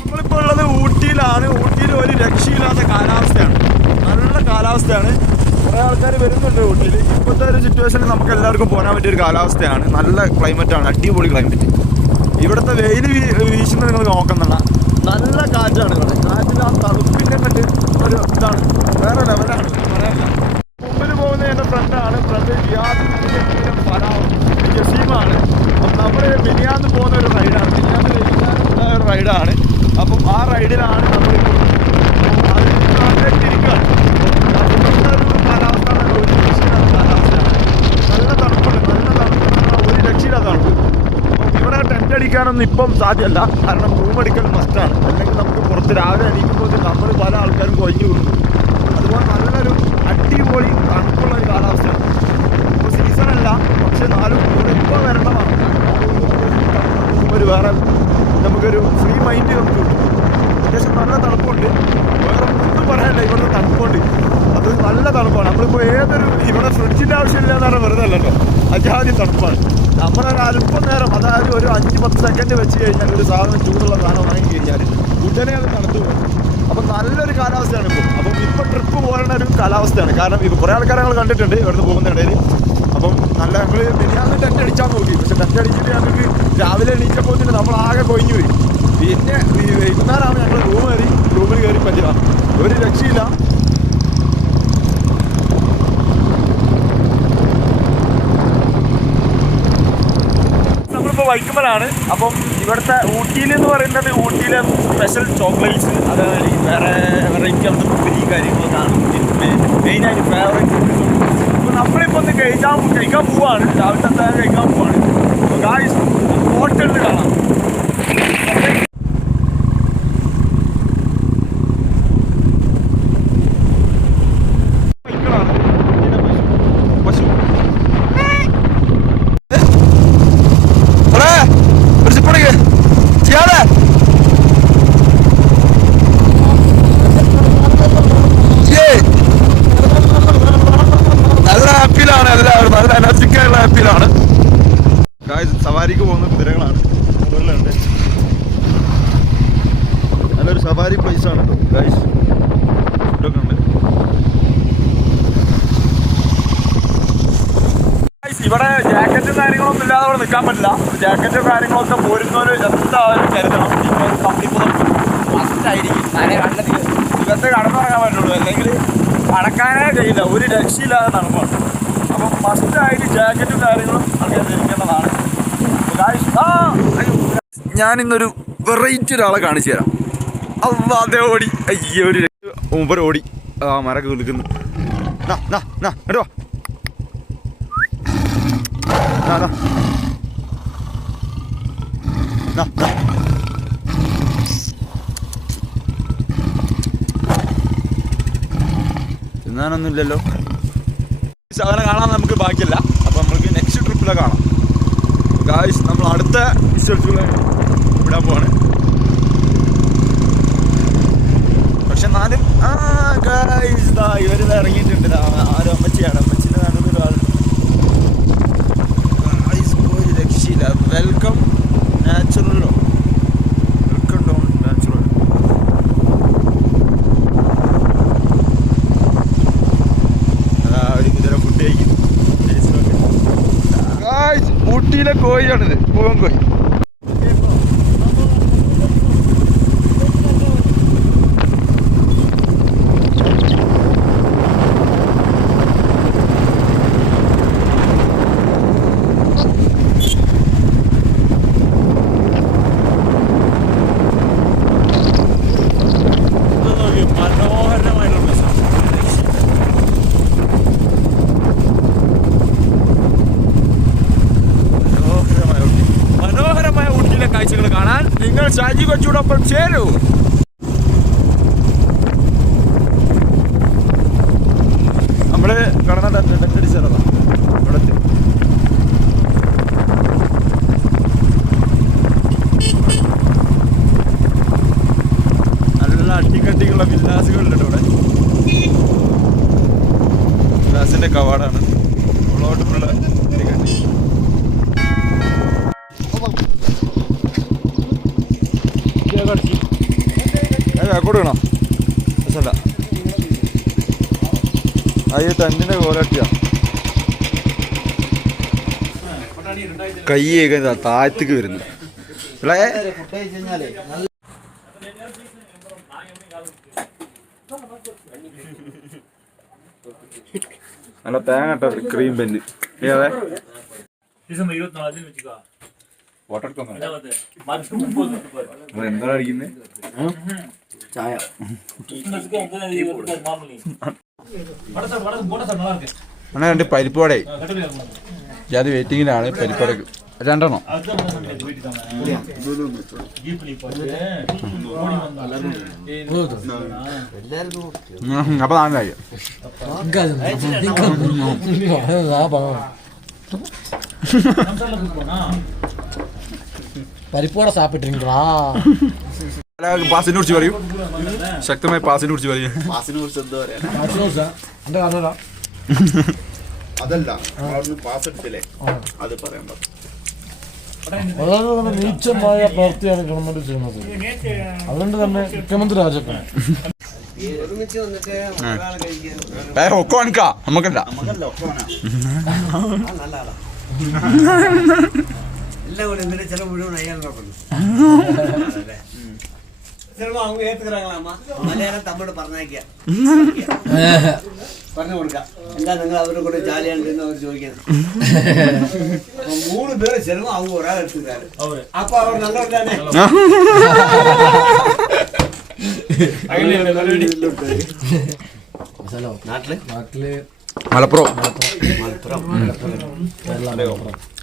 നമ്മളിപ്പോൾ ഉള്ളത് ഊട്ടിയിലാണ്. ഊട്ടിയിൽ ഒരു രക്ഷയില്ലാത്ത കാലാവസ്ഥയാണ്. നല്ല കാലാവസ്ഥയാണ്. കുറേ ആൾക്കാർ വരുന്നുണ്ട് ഊട്ടിയിൽ. ഇപ്പോഴത്തെ ഒരു സിറ്റുവേഷനിൽ നമുക്ക് എല്ലാവർക്കും പോകാൻ പറ്റിയ ഒരു കാലാവസ്ഥയാണ്. നല്ല ക്ലൈമറ്റ് ആണ്. അടിപൊളി ക്ലൈമറ്റ് ഇവിടുത്തെ വെയിൽ വീശുന്നത് നിങ്ങൾ നോക്കുന്നില്ല നല്ല കാറ്റാണ് ഇവിടെ. കാറ്റിൽ ആ തണുപ്പിന്റെ കണ്ട് ഒരു ഇതാണ്. വേറെ ലെവലാണ് പറയാനില്ല. മുമ്പിൽ പോകുന്ന എന്റെ ഫ്രണ്ടാണ് ഫ്രണ്ട് അപ്പം നമ്മൾ മിനിയാന്ന് പോകുന്ന ഒരു റൈഡാണ് മിനിയാന്ന് കഴിഞ്ഞ ഒരു റൈഡാണ് അപ്പം ആ റൈഡിലാണ് നമ്മൾ കാലാവസ്ഥയാണ് നല്ല നല്ല ഒരു അടിക്കാനൊന്നും ഇപ്പം സാധ്യമല്ല. കാരണം റൂം അടിക്കൽ മസ്റ്റാണ് അല്ലെങ്കിൽ നമുക്ക് പുറത്ത് രാവിലെ അടിക്കുമ്പോൾ നമ്മൾ പല ആൾക്കാരും കൊഞ്ഞു വിടുന്നു അതുപോലെ നല്ലൊരു അടിപൊളി തണുപ്പുള്ള ഒരു കാലാവസ്ഥയാണ് ഇപ്പോൾ സീസണല്ല പക്ഷെ നാലും ഇവിടെ ഇപ്പോൾ വരേണ്ടതാണ് ഒരു വേറെ നമുക്കൊരു ഫ്രീ മൈൻഡ് നമുക്ക് കിട്ടും. അത്യാവശ്യം നല്ല തണുപ്പുണ്ട്. വേറെ ഒന്നും പറയാനില്ല. ഇവിടുത്തെ തണുപ്പുണ്ട്. അത് നല്ല തണുപ്പാണ്. നമ്മളിപ്പോൾ ഏതൊരു ഇവിടെ ഫ്രിഡ്ജിന്റെ ആവശ്യമില്ല എന്നാണ് വെറുതെ അല്ലല്ലോ അജാതി തണുപ്പാണ്. നമ്മുടെ ഒരു അല്പം നേരം അതായത് ഒരു അഞ്ച് പത്ത് സെക്കൻഡ് വെച്ച് കഴിഞ്ഞാൽ ഒരു സാധനം ചൂടുള്ള സാധനം വാങ്ങി കഴിഞ്ഞാൽ ഉടനെ അത് തണുത്തു പോകും. അപ്പം നല്ലൊരു കാലാവസ്ഥയാണ് ഇപ്പോൾ അപ്പം ഇപ്പോൾ ട്രിപ്പ് പോകേണ്ട ഒരു കാലാവസ്ഥയാണ്. കാരണം ഇപ്പോൾ കുറേ ആൾക്കാരെ ഞങ്ങൾ കണ്ടിട്ടുണ്ട്. ഇവിടുന്ന് പോകുന്നതിടയിൽ അപ്പം നല്ല ഞങ്ങൾ മിനിയാന്ന് ടെന്റ് അടിച്ചാൽ നോക്കി. പക്ഷെ ടെന്റ് അടിച്ചിട്ട് ഞങ്ങൾക്ക് രാവിലെ എണീച്ചപ്പോൾ തന്നെ നമ്മൾ ആകെ കൊഴിഞ്ഞു പോയി. പിന്നെ ഈ വൈകുന്നേരമാണ് ഞങ്ങൾ റൂം കയറി റൂമിൽ കയറി പറ്റുക ഒരു രക്ഷയില്ല. വൈക്കുമ്പോഴാണ്. അപ്പം ഇവിടുത്തെ ഊട്ടിയിൽ എന്ന് പറയുന്നത് ഊട്ടിയിലെ സ്പെഷ്യൽ ചോക്ലേറ്റ്സ് അത് ഈ വേറെ വെറൈറ്റി ഓഫ് പുരി കാര്യങ്ങളൊക്കെയാണ് മെയിനായിട്ട് ഫേവറേറ്റ് അപ്പോൾ നമ്മളിപ്പോൾ ഒന്ന് കഴിക്കാൻ കഴിക്കാൻ പോവാണ്. രാവിലത്തെ കഴിക്കാൻ പോവാണ്. ഹോട്ടലിൽ കാണാം. കുതിരകളാണ് മുകളിലുണ്ട് നല്ലൊരു സഫാരി പ്ലേസ് ആണ് കേട്ടോ ഗൈസ് ഫുഡൊക്കെ ഉണ്ട് ഇവിടെ ജാക്കറ്റും കാര്യങ്ങളൊന്നും ഇല്ലാതെ ഇവിടെ നിൽക്കാൻ പറ്റില്ല. ജാക്കറ്റും കാര്യങ്ങളൊക്കെ പോരുന്നൊരു എന്തായാലും കരുതണം കമ്പനി മസ്റ്റായിരിക്കും ഇവത്തെ കടന്നിറങ്ങാൻ പറ്റുള്ളൂ. അല്ലെങ്കിൽ കടക്കാനേ കഴിയില്ല. ഒരു രക്ഷയില്ലാതെ തണുപ്പാണ് അപ്പം മസ്റ്റായിട്ട് ജാക്കറ്റും കാര്യങ്ങളും ആൾക്കാർ ധരിക്കേണ്ടതാണ്. ഞാൻ ഇന്നൊരു വെറൈറ്റി ഒരാളെ കാണിച്ചു തരാം. അവ അതേ ഓടി. അയ്യോ ഒരു മൂപ്പർ ഓടി. ആ മരക്ക് നിൽക്കുന്നു കേട്ടോ തിന്നാനൊന്നുമില്ലല്ലോ. സാധനം കാണാൻ നമുക്ക് ബാക്കിയല്ല അപ്പം നമുക്ക് നെക്സ്റ്റ് ട്രിപ്പിലെ കാണാം. അടുത്ത വിശ്വസിച്ചുള്ള വിടാൻ പോവാണ്. പക്ഷെ എന്നാലും ആ ഗായ്സ് ഊട്ടിയിലെ കോഴിയാണിത് പൂവൻ കോഴി. നിങ്ങൾ ഷാജി കൊച്ചൂടൊപ്പം ചേരൂ നമ്മൾ കടന്ന ടെന്റടിച്ചതാ ഇവിടെ എത്തി. നല്ല അട്ടിക്കട്ടിക്കുള്ള വില്ലാസുകളുണ്ട് ഇവിടെ. വില്ലാസിന്റെ കവാടാണ്. ഉള്ളോട്ട് ഫുള്ള് കൊടുക്കണോ? രസമല്ല. ആ ഈ ടെന്റിന്റെ കോലട്ടിയാ കൈയൊക്കെ താഴത്തേക്ക് വരുന്നു. നല്ല തേങ്ങ ക്രീം പെന്ന് ഏതെ? ഇരുപത്തിനാലിന് വെച്ചിക്കാ അടിക്കുന്നത് അണ്ണാ രണ്ട് പരിപ്പോടെ അത് വെയിറ്റിങ്ങിലാണ് പരിപ്പോടക്ക് രണ്ടെണ്ണം അപ്പൊ നാലായി പരിപ്പോടെ സാപ്പിട്ടിരിക്കണാ പാസിനെ കുറിച്ച് പറയൂ. ശക്തമായ പാസിനെ കുറിച്ച് പറയൂ. പാസിനെ കുറിച്ച് എന്താ പറയാ എന്റെ അതല്ല പാസ് എടുത്തില്ലേ? അത് പറയാൻ വളരെ നീച്ചമായ പ്രവൃത്തിയാണ് ഗവൺമെന്റ് ചെയ്യുന്നത്. അതുകൊണ്ട് തന്നെ മുഖ്യമന്ത്രി രാജപ്പൻ ഒക്കെ കാണിക്കാ നമുക്കല്ല നമുക്കല്ല அவங்க மலையாளம் നാട്ടിൽ നാട്ടിൽ മലപ്പുറം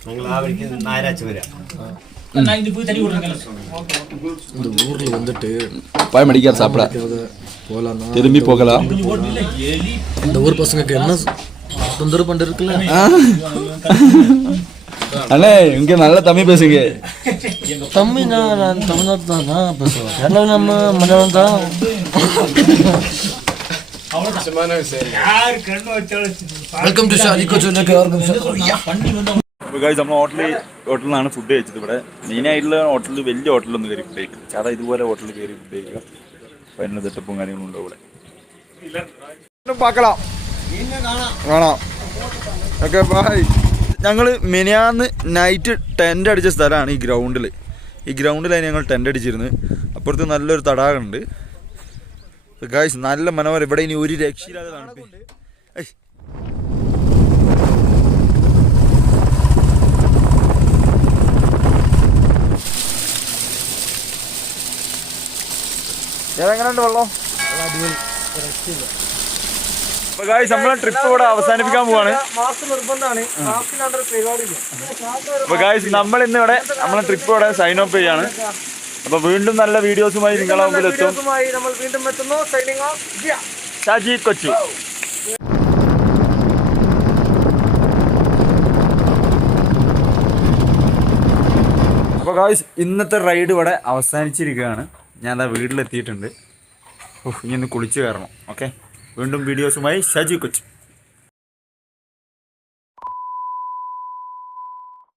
ഞങ്ങൾ ആ വഴിക്ക് ഞായറാഴ്ച വരാം இந்த ஊர்ல வந்துட்டு பாய் மடிக்காத சாப்பிட போலாம்னா திரும்பி போகலாம் இந்த ஊர் பசங்களுக்கு என்ன தொந்தரவு பண்ணிட்டு இருக்குல்ல அண்ணே இங்க நல்ல தமிழ் பேசுங்க தமிழ் நான் நான் தமிழ்நாட்டு தான் நான் பேசுவேன் கேரளாவில் நம்ம மலையாளம் தான் വെൽക്കം ടു ഷാജി കൊച്ചു ഗൈസ് നമ്മൾ ഹോട്ടലിൽ ഹോട്ടലിലാണ് ഫുഡ് കഴിച്ചത് ഇവിടെ. മെയിനായിട്ടുള്ള ഹോട്ടലിൽ വലിയ ഹോട്ടലൊന്നും കയറി ഫുഡ് കഴിക്കില്ല സാധാ ഇതുപോലെ ഹോട്ടലിൽ കയറി ഫുഡ് കഴിക്കുക. അപ്പോൾ തെട്ടപ്പും കാര്യങ്ങളും ഉണ്ട് ഇവിടെ. കാണാം. ഓക്കെ ബായ് ഞങ്ങൾ മിനിയാന്ന് നൈറ്റ് ടെന്റ് അടിച്ച സ്ഥലമാണ് ഈ ഗ്രൗണ്ടിൽ ഈ ഗ്രൗണ്ടിലായി ഞങ്ങൾ ടെന്റ് അടിച്ചിരുന്നത് അപ്പുറത്ത് നല്ലൊരു തടാകമുണ്ട്. ഗായ്സ് നല്ല മനോഹരം. ഇവിടെ ഇനി ഒരു രക്ഷയില്ലാതെ തണുപ്പ് ഏയ് ഏതെങ്ങനെയുണ്ട് വെള്ളം? അപ്പൊ ഗായ്സ് നമ്മളെ ട്രിപ്പ് ഇവിടെ അവസാനിപ്പിക്കാൻ പോവാണ്. അപ്പൊ ഗായ്സ് നമ്മൾ ഇന്ന് ഇവിടെ നമ്മളെ ട്രിപ്പ് ഇവിടെ സൈൻ ഓഫ് ചെയ്യാണ്. അപ്പൊ വീണ്ടും നല്ല വീഡിയോസുമായി നിങ്ങളെ മുമ്പിൽ എത്തും. നമ്മൾ വീണ്ടും എത്തുന്നു. സൈനിങ് ഓഫ് ഷാജി കൊച്ചു. അപ്പോൾ ഗായ്സ് ഇന്നത്തെ റൈഡ് ഇവിടെ അവസാനിച്ചിരിക്കുകയാണ്. ഞാൻ ആ വീട്ടിലെത്തിയിട്ടുണ്ട് ഇനി ഒന്ന് കുളിച്ച് കയറണം. ഓക്കെ വീണ്ടും വീഡിയോസുമായി ഷാജി കൊച്ചു.